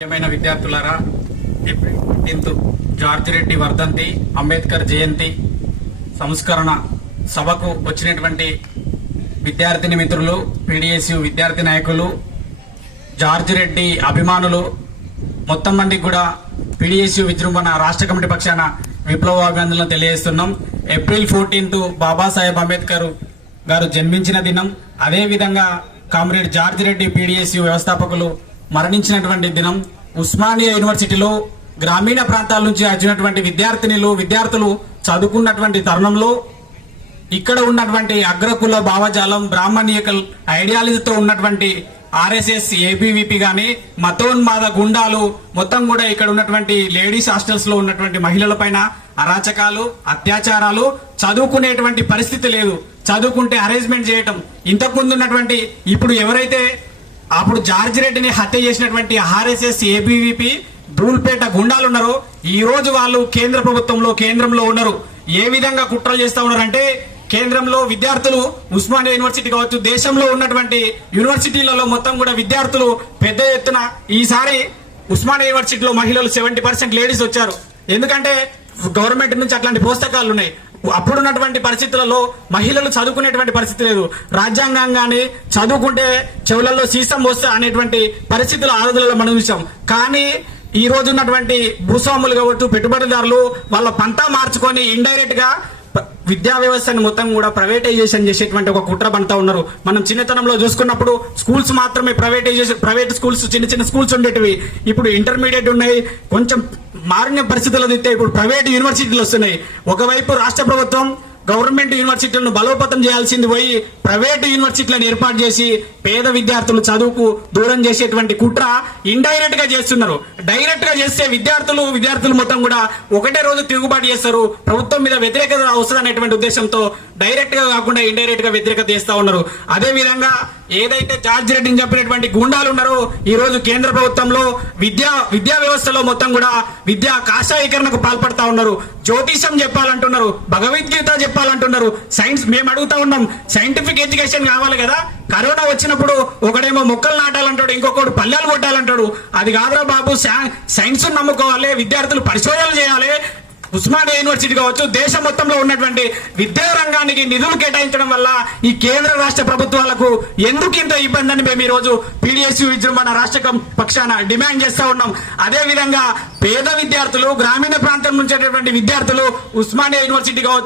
ప్రియమైన విద్యార్థులారా April fifteenth George Reddy వర్ధంతి అంబేద్కర్ జయంతి సంస్కరణ సభకు వచ్చినటువంటి విద్యార్థిని మిత్రులు పీడిఎస్యు విద్యార్థి నాయకులు జార్జి రెడ్డి అభిమానులు మొత్తం మందికి కూడా పీడిఎస్యు విజృంభణ రాష్ట్ర కమిటీ పక్షాన విప్లవాభినందనలు తెలియజేస్తున్నాం. ఏప్రిల్ ఫోర్టీన్త్ బాబాసాహెబ్ అంబేద్కర్ గారు జన్మించిన దినం. అదే విధంగా కామ్రేడ్ జార్జి రెడ్డి పీడిఎస్యు వ్యవస్థాపకులు మరణించినటువంటి దినం ఉస్మానియా యూనివర్సిటీలో గ్రామీణ ప్రాంతాల నుంచి వచ్చినటువంటి విద్యార్థినిలు విద్యార్థులు చదువుకున్నటువంటి తరుణంలో ఇక్కడ ఉన్నటువంటి అగ్రకుల భావజాలం బ్రాహ్మణీయకల్ ఐడియాలజీతో ఉన్నటువంటి ఆర్ఎస్ఎస్ ఏబీవీపీ గాని మతోన్మాద గుండాలు మొత్తం కూడా ఇక్కడ ఉన్నటువంటి లేడీస్ హాస్టల్స్లో ఉన్నటువంటి మహిళలపైన అరాచకాలు అత్యాచారాలు చదువుకునేటువంటి పరిస్థితి లేదు. చదువుకుంటే అరేంజ్మెంట్ చేయటం. ఇంతకు ముందు ఉన్నటువంటి ఇప్పుడు ఎవరైతే అప్పుడు జార్జి రెడ్డిని హత్య చేసినటువంటి ఆర్ఎస్ఎస్ ఏబీవీపీ ధూల్పేట గుండాలు ఉన్నారు ఈ రోజు వాళ్ళు కేంద్ర ప్రభుత్వంలో కేంద్రంలో ఉన్నారు. ఏ విధంగా కుట్రలు చేస్తా ఉన్నారంటే కేంద్రంలో విద్యార్థులు ఉస్మానియా యూనివర్సిటీ కావచ్చు దేశంలో ఉన్నటువంటి యూనివర్సిటీలలో మొత్తం కూడా విద్యార్థులు పెద్ద ఎత్తున ఈసారి ఉస్మానియా యూనివర్సిటీలో మహిళలు సెవెంటీ పర్సెంట్ లేడీస్ వచ్చారు. ఎందుకంటే గవర్నమెంట్ నుంచి అట్లాంటి పుస్తకాలు ఉన్నాయి. అప్పుడున్నటువంటి పరిస్థితులలో మహిళలు చదువుకునేటువంటి పరిస్థితి లేదు. రాజ్యాంగం కానీ చదువుకుంటే చెవులలో సీసం వస్తే అనేటువంటి పరిస్థితులు ఆ మనం చూసాం. కానీ ఈ రోజు ఉన్నటువంటి భూస్వాములు కావచ్చు పెట్టుబడిదారులు వాళ్ళ పంతా మార్చుకొని ఇండైరెక్ట్గా విద్యా వ్యవస్థను మొత్తం కూడా ప్రైవేటైజేషన్ చేసేటువంటి ఒక కుట్ర పంతా ఉన్నారు. మనం చిన్నతనంలో చూసుకున్నప్పుడు స్కూల్స్ మాత్రమే ప్రైవేటైజేషన్ ప్రైవేట్ స్కూల్స్ చిన్న చిన్న స్కూల్స్ ఉండేటివి. ఇప్పుడు ఇంటర్మీడియట్ ఉన్నాయి. కొంచెం మారిన పరిస్థితులు అయితే ఇప్పుడు ప్రైవేట్ యూనివర్సిటీలు వస్తున్నాయి. ఒకవైపు రాష్ట్ర ప్రభుత్వం గవర్నమెంట్ యూనివర్సిటీలను బలోపేతం చేయాల్సింది పోయి ప్రైవేట్ యూనివర్సిటీలను ఏర్పాటు చేసి పేద విద్యార్థులు చదువుకు దూరం చేసేటువంటి కుట్ర ఇండైరెక్ట్గా చేస్తున్నారు. డైరెక్ట్గా చేస్తే విద్యార్థులు విద్యార్థులు మొత్తం కూడా ఒకటే రోజు తిరుగుబాటు చేస్తారు. ప్రభుత్వం మీద వ్యతిరేకత వస్తుంది అనేటువంటి ఉద్దేశంతో డైరెక్ట్గా కాకుండా ఇండైరెక్ట్గా వ్యతిరేకత చేస్తా ఉన్నారు. అదే విధంగా ఏదైతే జార్జ్ రెడ్డిని చెప్పినటువంటి గుండాలు ఉన్నారో ఈ రోజు కేంద్ర ప్రభుత్వంలో విద్యా విద్యా వ్యవస్థలో మొత్తం కూడా విద్యా కాషాయీకరణకు పాల్పడతా ఉన్నారు. జ్యోతిషం చెప్పాలంటున్నారు భగవద్గీత చెప్పాలంటున్నారు. సైన్స్ మేము అడుగుతా ఉన్నాం సైంటిఫిక్ ఎడ్యుకేషన్ కావాలి కదా. కరోనా వచ్చినప్పుడు ఒకడేమో మొక్కలు నాటాలంటాడు ఇంకొకడు పల్లెలు కొట్టాలంటాడు. అది కాదురా బాబు సైన్స్ నమ్ముకోవాలి విద్యార్థులు పరిశోధనలు చేయాలి ఉస్మానియా యూనివర్సిటీ కావచ్చు దేశం మొత్తంలో ఉన్నటువంటి విద్యా రంగానికి నిధులు కేటాయించడం వల్ల ఈ కేంద్ర రాష్ట్ర ప్రభుత్వాలకు ఎందుకు ఇంత ఇబ్బంది అని మేము ఈరోజు రోజు పీడిఎస్ విజృంభణ రాష్ట్ర పక్షాన డిమాండ్ చేస్తూ ఉన్నాం. అదే విధంగా పేద విద్యార్థులు గ్రామీణ ప్రాంతం నుంచి విద్యార్థులు ఉస్మానియా యూనివర్సిటీ కావచ్చు